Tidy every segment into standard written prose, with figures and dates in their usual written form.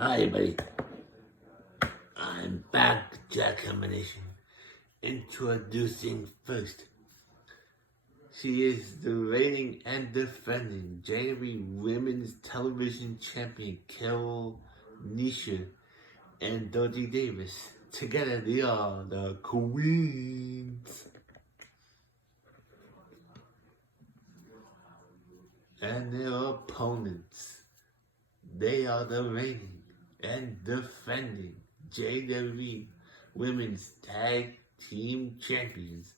Hi, buddy. I'm back, Jackhammer Nation. Introducing first. She is the reigning and defending JWE Women's Television Champion, Carol Nisha and Dodie Davis. Together, they are the Queens. And their opponents. They are the reigning and defending JWE Women's Tag Team Champions,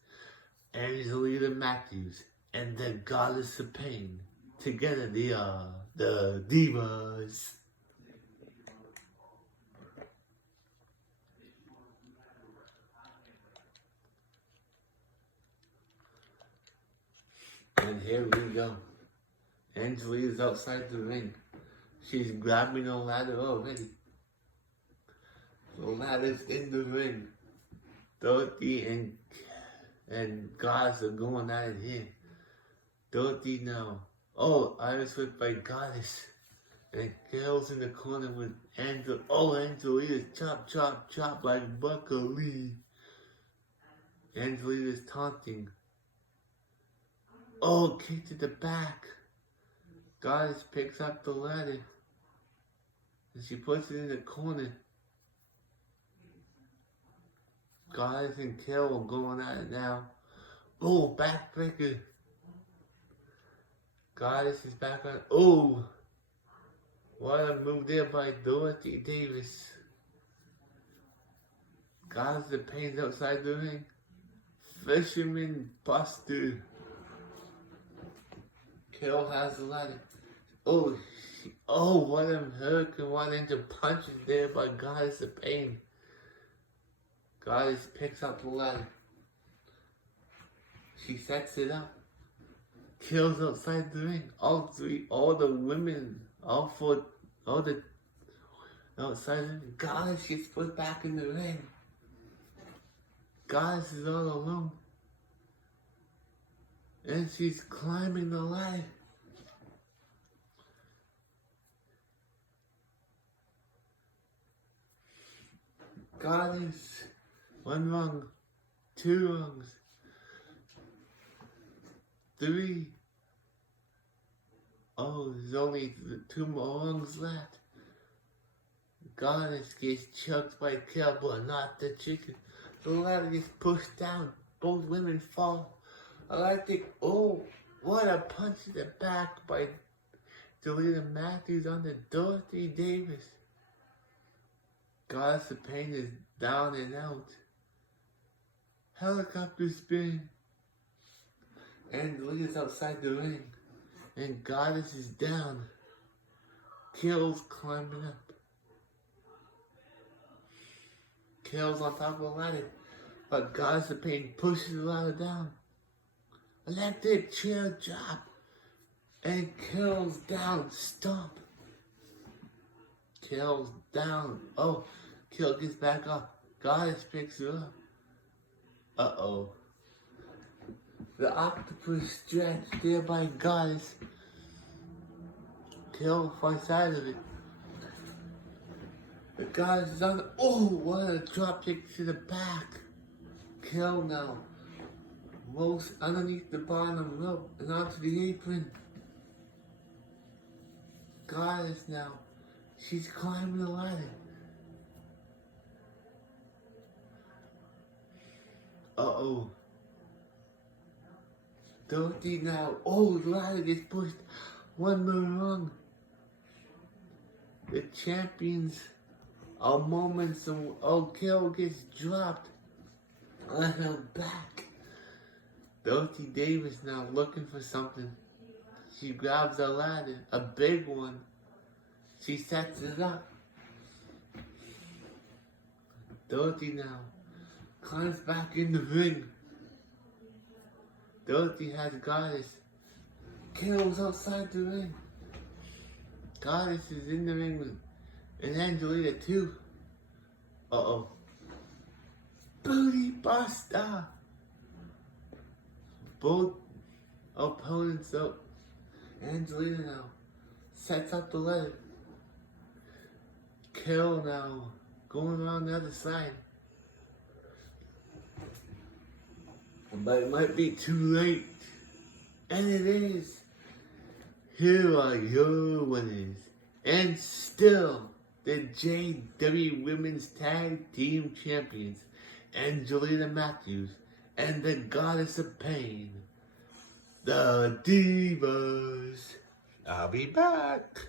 Angelina Matthews and the Goddess of Pain. Together they are the Divas. And here we go. Angelina's outside the ring. She's grabbing a ladder already. The ladder's in the ring. Dorothy and Goddess are going at it here. Dorothy now. Oh, Iris whipped by Goddess. And Carol's in the corner with Angel. Oh, Angelina's chop like broccoli. Angelina's taunting. Oh, kick to the back. Goddess picks up the ladder. And she puts it in the corner. Goddess and Carol going at it now. Oh, backbreaker. Goddess is back on. Oh, what a move there by Dorothy Davis. Goddess of Pain's outside the ring. Fisherman Buster. Carol has the ladder. Oh, what a hurricane, what into punches there by Goddess of Pain. Goddess picks up the ladder. She sets it up. Kills outside the ring. All the women, all the outside the ring. Goddess gets put back in the ring. Goddess is all alone. And she's climbing the ladder. Goddess, one rung, two rungs, three. Oh, there's only two more rungs left. Goddess gets choked by Carol, but not the chicken. The ladder gets pushed down. Both women fall. Oh, what a punch in the back by Angelina Matthews on the Dorothy Davis. Goddess of Pain is down and out. Helicopter spin. Angelina's outside the ring. And Goddess is down. Carol's climbing up. Carol's on top of the ladder. But Goddess of Pain pushes the ladder down. Electric chair drop. And Carol's down. Stop. Carol's down. Oh, Carol gets back up. Goddess picks her up. Uh-oh. The octopus stretched there by Goddess. Carol fights out of it. The Goddess is on. Oh, what a drop kick to the back. Carol now. Most underneath the bottom rope and onto the apron. Goddess now. She's climbing the ladder. Uh-oh. Dorothy now. Oh, the ladder gets pushed. One more rung. The champions are moments of. Oh, Carol gets dropped on her back. Dorothy Davis now looking for something. She grabs a ladder, a big one. She sets it up. Dorothy now climbs back in the ring. Dorothy has Goddess. Carol's outside the ring. Goddess is in the ring with and Angelina too. Uh-oh. Booty Buster! Both opponents up. Angelina now sets up the ladder. kill now. Going around the other side. But it might be too late. And it is. Here are your winners. And still, the JWE Women's Tag Team Champions, Angelina Matthews and the Goddess of Pain, the Divas. I'll be back.